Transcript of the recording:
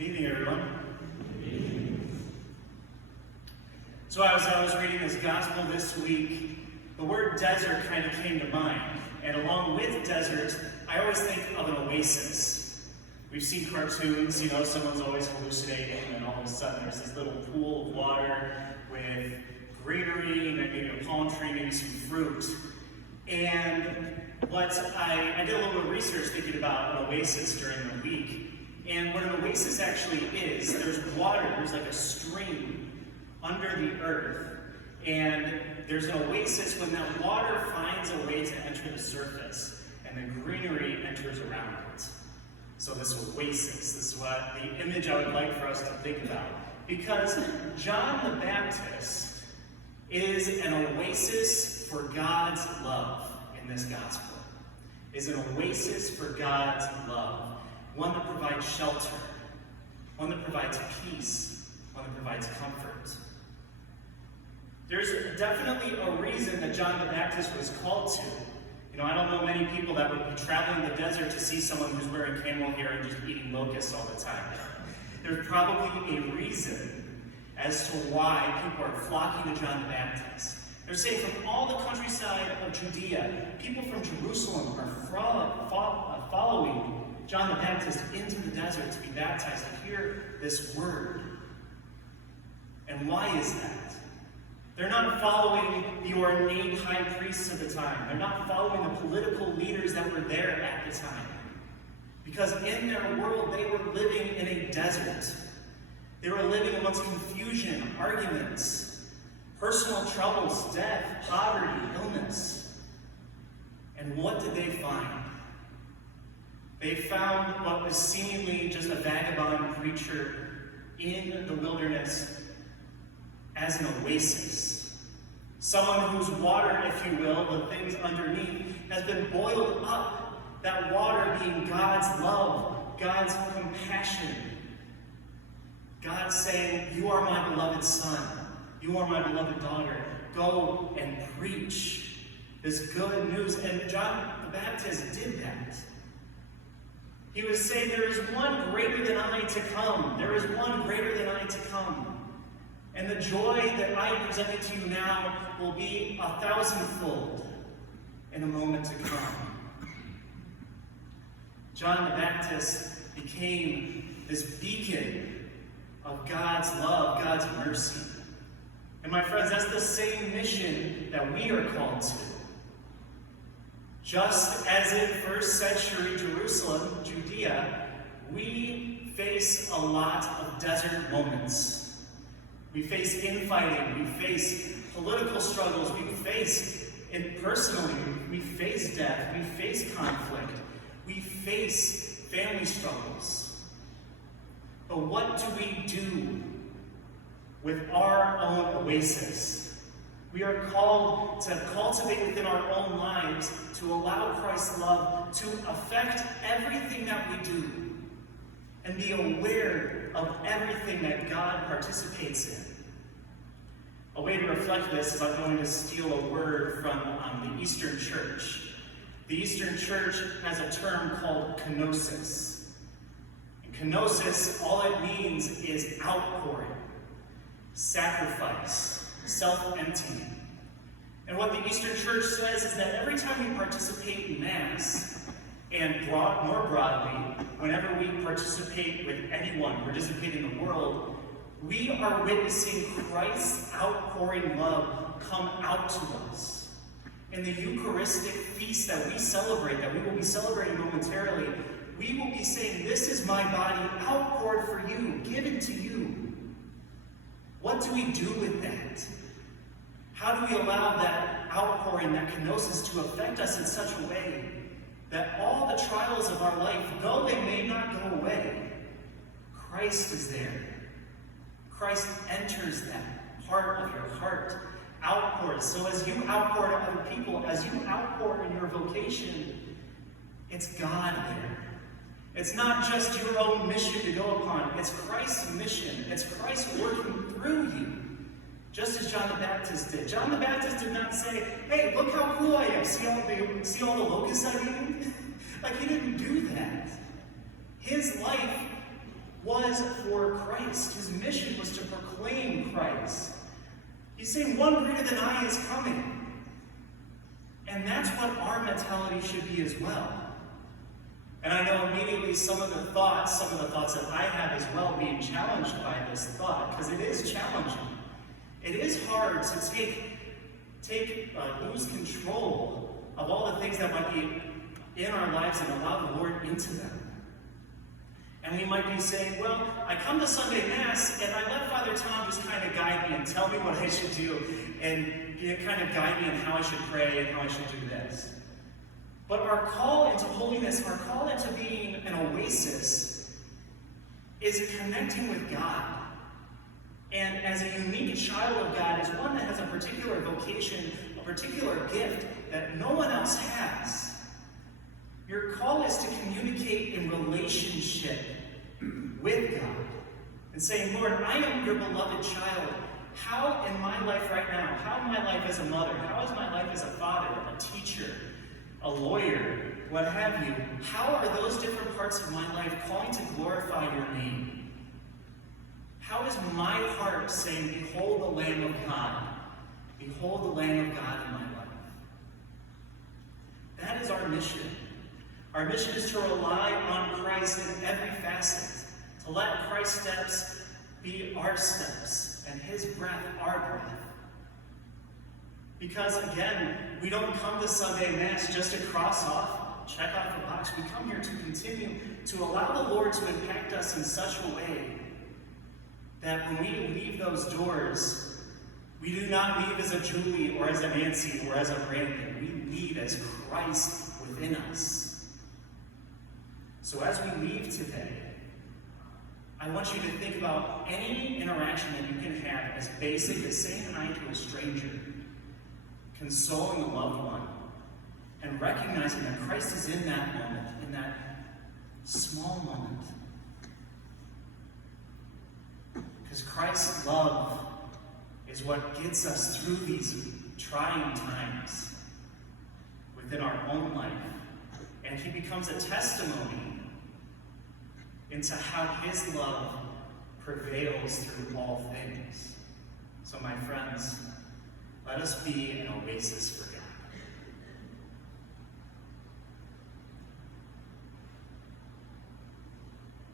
Good evening, everyone. So as I was reading this gospel this week, the word desert kind of came to mind. And along with desert, I always think of an oasis. We've seen cartoons, someone's always hallucinating, and all of a sudden there's this little pool of water with greenery, maybe a palm tree, maybe some fruit. And I did a little bit of research thinking about an oasis during the week. And what an oasis actually is, there's water, there's like a stream under the earth. And there's an oasis when that water finds a way to enter the surface, and the greenery enters around it. So this oasis, this is what the image I would like for us to think about. Because John the Baptist is an oasis for God's love in this gospel. Is an oasis for God's love. One that provides shelter. One that provides peace. One that provides comfort. There's definitely a reason that John the Baptist was called to. I don't know many people that would be traveling the desert to see someone who's wearing camel hair and just eating locusts all the time. There's probably a reason as to why people are flocking to John the Baptist. They're saying from all the countryside of Judea, people from Jerusalem are following John the Baptist into the desert to be baptized, to hear this word. And why is that? They're not following the ornate high priests of the time. They're not following the political leaders that were there at the time. Because in their world, they were living in a desert. They were living amongst confusion, arguments, personal troubles, death, poverty, illness. And what did they find? They found what was seemingly just a vagabond preacher in the wilderness as an oasis. Someone whose water, if you will, the things underneath, has been boiled up. That water being God's love, God's compassion. God saying, you are my beloved son. You are my beloved daughter. Go and preach this good news. And John the Baptist did that. He was saying, there is one greater than I to come. There is one greater than I to come. And the joy that I am presenting to you now will be 1,000-fold in a moment to come. John the Baptist became this beacon of God's love, God's mercy. And my friends, that's the same mission that we are called to. Just as in first century Jerusalem, Judea, we face a lot of desert moments. We face infighting, we face political struggles, we face, personally, we face death, we face conflict, we face family struggles. But what do we do with our own oasis? We are called to cultivate within our own lives to allow Christ's love to affect everything that we do and be aware of everything that God participates in. A way to reflect this is I'm going to steal a word from the Eastern Church. The Eastern Church has a term called kenosis. And kenosis, all it means is outpouring, sacrifice, self-emptying. And what the Eastern Church says is that every time we participate in Mass, and more broadly, whenever we participate with anyone, participate in the world, we are witnessing Christ's outpouring love come out to us. In the Eucharistic feast that we celebrate, that we will be celebrating momentarily, we will be saying, this is my body outpoured for you, given to you. What do we do with that? How do we allow that outpouring, that kenosis, to affect us in such a way that all the trials of our life, though they may not go away, Christ is there. Christ enters that part of your heart, outpours. So as you outpour to other people, as you outpour in your vocation, it's God there. It's not just your own mission to go upon. It's Christ's mission. It's Christ working through you. Just as John the Baptist did. John the Baptist did not say, hey, look how cool I am. See all the locusts I've eaten? Like, he didn't do that. His life was for Christ. His mission was to proclaim Christ. He's saying, one greater than I is coming. And that's what our mentality should be as well. And I know immediately some of the thoughts that I have as well being challenged by this thought, because it is challenging. It is hard to lose control of all the things that might be in our lives and allow the Lord into them. And we might be saying, well, I come to Sunday Mass and I let Father Tom just kind of guide me and tell me what I should do and kind of guide me in how I should pray and how I should do this. But our call into holiness, our call into being an oasis, is connecting with God. And as a unique child of God, is one that has a particular vocation, a particular gift that no one else has. Your call is to communicate in relationship with God and saying, Lord, I am your beloved child. How in my life right now, how in my life as a mother, how is my life as a father, a teacher, a lawyer, what have you, how are those different parts of my life calling to glorify your name? How is my heart saying, behold the Lamb of God, behold the Lamb of God in my life? That is our mission. Our mission is to rely on Christ in every facet, to let Christ's steps be our steps, and his breath our breath. Because again, we don't come to Sunday Mass just to check off a box. We come here to continue to allow the Lord to impact us in such a way that when we leave those doors, we do not leave as a Julie or as a Nancy or as a Brandon. We leave as Christ within us. So as we leave today, I want you to think about any interaction that you can have as basic as saying hi to a stranger, consoling a loved one, and recognizing that Christ is in that moment, in that small moment. Because Christ's love is what gets us through these trying times within our own life. And he becomes a testimony into how his love prevails through all things. So my friends, let us be an oasis for God.